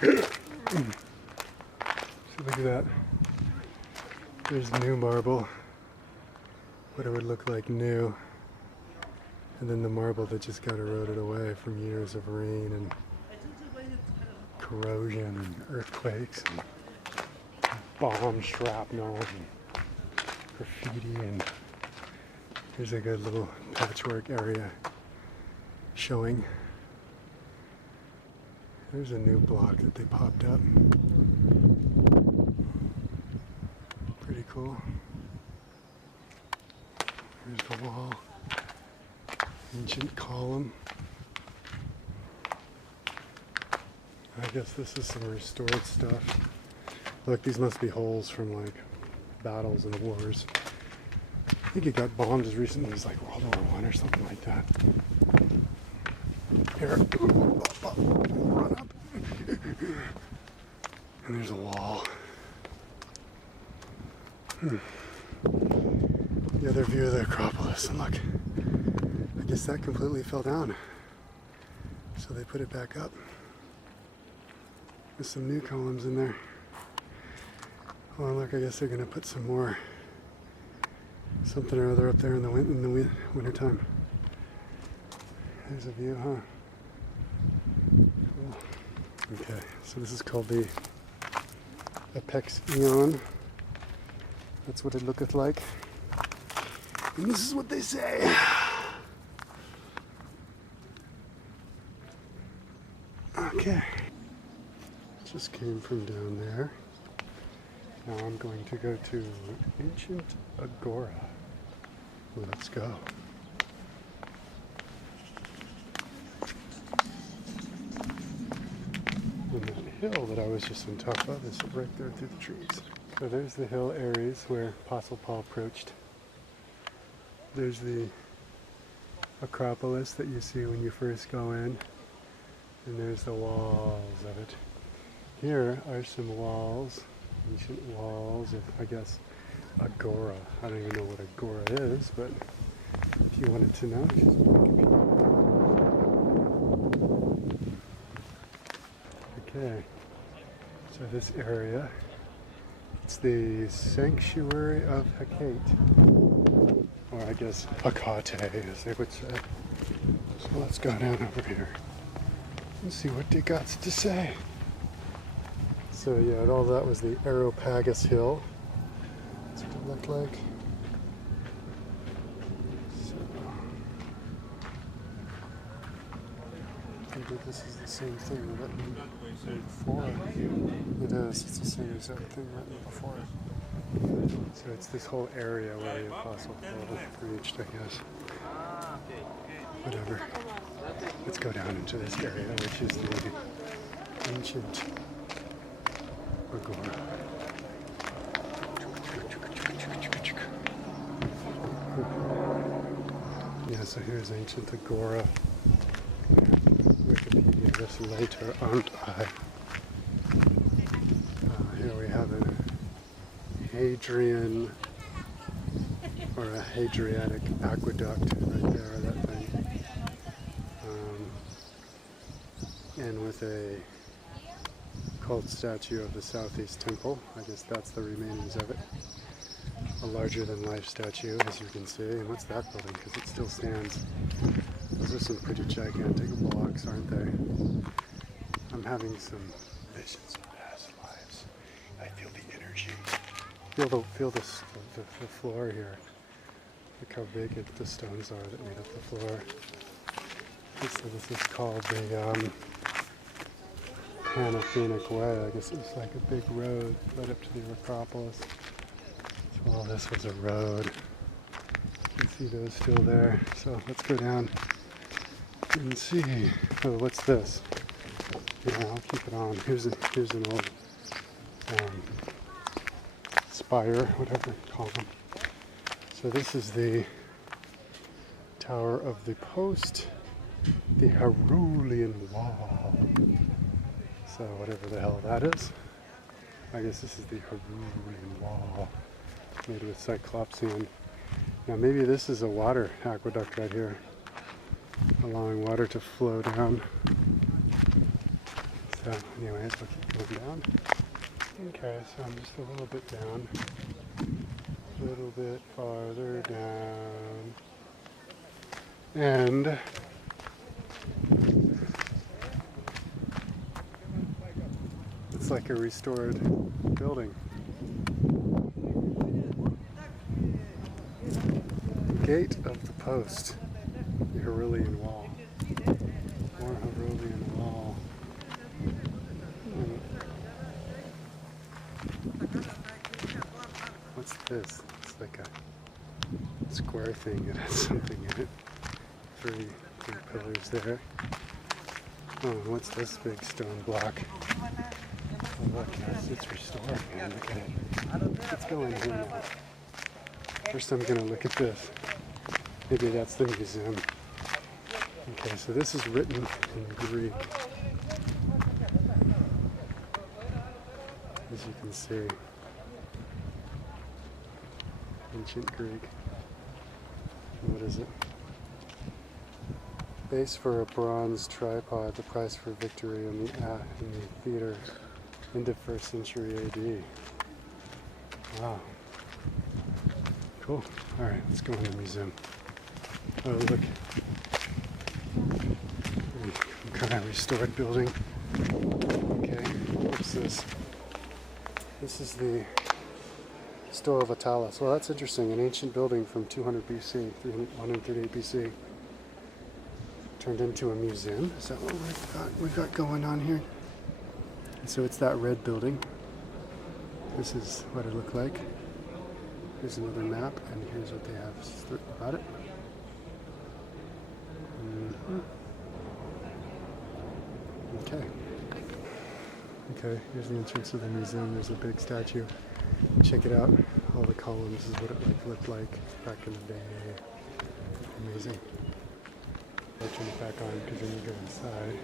So look at that. There's new marble, what it would look like new. And then the marble that just got eroded away from years of rain and corrosion and earthquakes and bomb shrapnel and graffiti. And here's a good little patchwork area showing. There's a new block that they popped up. Pretty cool. Here's the wall. Ancient column. I guess this is some restored stuff. Look, these must be holes from like battles and wars. I think it got bombed as recently as like World War I or something like that. Here, run up. And there's a wall. The other view of the Acropolis, and look, I guess that completely fell down. So they put it back up. There's some new columns in there. Oh, and look, I guess they're gonna put some more something or other up there in the winter time. There's a view, huh? Cool. Okay, so this is called the Apex Eon. That's what it looketh like. And this is what they say. Okay. Just came from down there. Now I'm going to go to ancient Agora. Let's go. And that hill that I was just on top of is right there through the trees. So there's the hill Ares where Apostle Paul approached. There's the Acropolis that you see when you first go in. And there's the walls of it. Here are some walls, ancient walls of, I guess, Agora. I don't even know what Agora is, but if you wanted to know, just okay. So this area, it's the Sanctuary of Hecate. Or I guess Hecate, as they would say. So let's go down over here and see what they got to say. So yeah, all that was the Areopagus Hill. That's what it looked like. So maybe this is the same thing written before. It is, it's the same exact thing written before. So it's this whole area where the Apostle Paul preached, I guess. Whatever. Let's go down into this area, which is the ancient Agora. Yeah, so here's ancient Agora. Wikipedia this later, aren't I? Here we have an Hadrian or a Hadriatic aqueduct right there, that thing. And with a cult statue of the Southeast Temple. I guess that's the remainings of it. A larger than life statue, as you can see. And what's that building? Because it still stands. Those are some pretty gigantic blocks, aren't they? I'm having some visions of past lives. I feel the energy. Feel the floor here. Look how big the stones are that made up the floor. So this is called the Panathenaic Way. I guess it's like a big road right up to the Acropolis. So all this was a road. You can see those still there. So let's go down and see. Oh, what's this? Yeah, I'll keep it on. Here's an old spire, whatever you call them. So this is the Tower of the Post, the Herculean Wall. So whatever the hell that is. I guess this is the Herculean Wall, made with Cyclopsian. Now maybe this is a water aqueduct right here, allowing water to flow down. So anyways, we'll keep going down. Okay, so I'm just a little bit down. A little bit farther down. And it's like a restored building. Gate of the Post, the Herulian Wall. More Herulian Wall. What's this? It's like a square thing that has something in it. Three pillars there. Oh, what's this big stone block? Oh, look, it's restored, man. Look at it. Let's go in here now. First, I'm going to look at this. Maybe that's the museum. Okay, so this is written in Greek. As you can see. Ancient Greek. What is it? Base for a bronze tripod, the price for victory in the theater, into 1st century AD. Wow. Cool. Alright, let's go in the museum. Oh, look. Kind of restored building. Okay, what's this? This is the Store of Attalus. Well, that's interesting. An ancient building from 200 BC, 138 BC. Turned into a museum. Is that what we've got going on here? And so it's that red building. This is what it looked like. Here's another map, and here's what they have about it. Okay. Okay, here's the entrance of the museum. There's a big statue. Check it out. All the columns is what it looked like back in the day. Amazing. I'll turn it back on because then you go inside.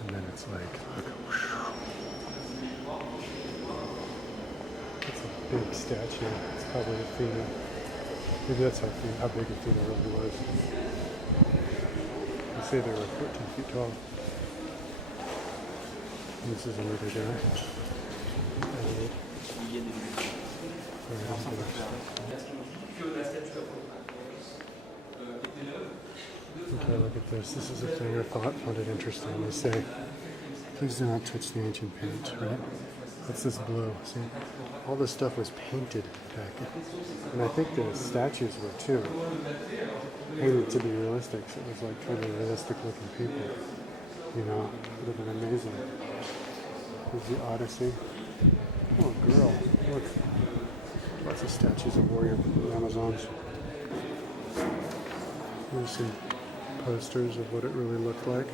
And then it's like, look. It's a big statue. It's probably Athena. Maybe that's how big Athena really was. They say they were 14 feet tall. And this is another guy. Okay, look at this. This is a thing I found it interesting. They say, please do not touch the ancient paint, right? What's this blue? See, all this stuff was painted back. And I think the statues were too. Painted to be realistic. So it was like kind of realistic looking people. You know, it would have been amazing. Here's the Odyssey. Oh, girl. Look. Lots of statues of warrior Amazons. Here's some posters of what it really looked like.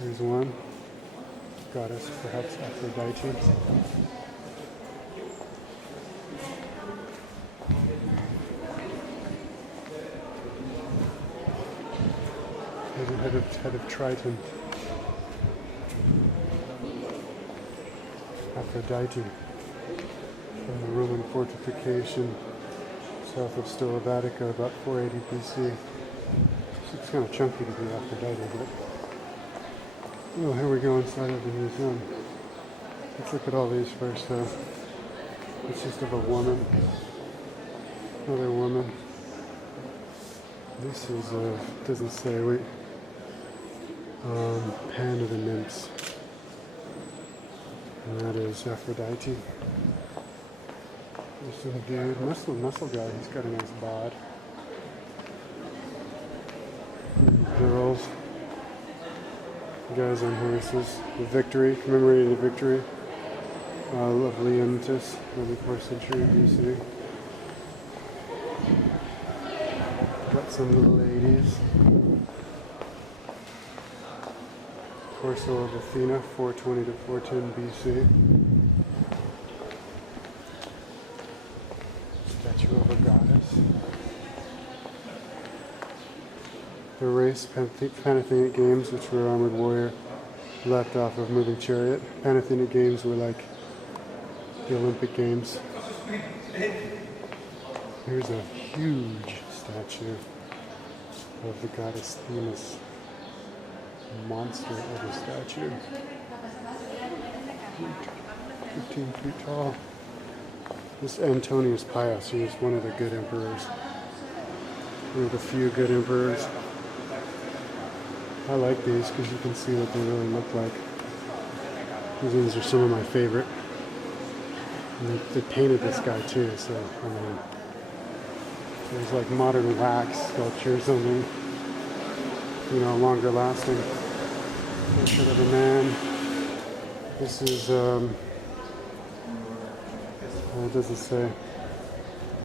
Here's one. Goddess, perhaps Aphrodite. Head of Triton. Aphrodite. From the Roman fortification south of Stoa Vatica, about 480 BC. It's kind of chunky to be Aphrodite, but... Oh, here we go inside of the museum. Let's look at all these first, though. It's just of a woman. Another woman. This is, doesn't say, wait. Pan of the Nymphs. And that is Aphrodite. There's some dude, muscle guy, he's got a nice bod. Girls. Guys on horses. The victory, commemorating the victory of Leontis, 4th century BC. Got some ladies. Torso of Athena, 420 to 410 BC. Statue of a goddess. The race, Panathenaic Games, which were armored warrior, leapt off of moving chariot. Panathenaic Games were like the Olympic Games. Here's a huge statue of the goddess Themis. Monster of a statue. 15 feet tall. This Antonius Pius, he was one of the good emperors. One of the few good emperors. I like these because you can see what they really look like. These are some of my favorite. And they painted this guy too, so I mean, there's like modern wax sculptures on them, you know, longer lasting. Portrait of a man. This is, what does it say?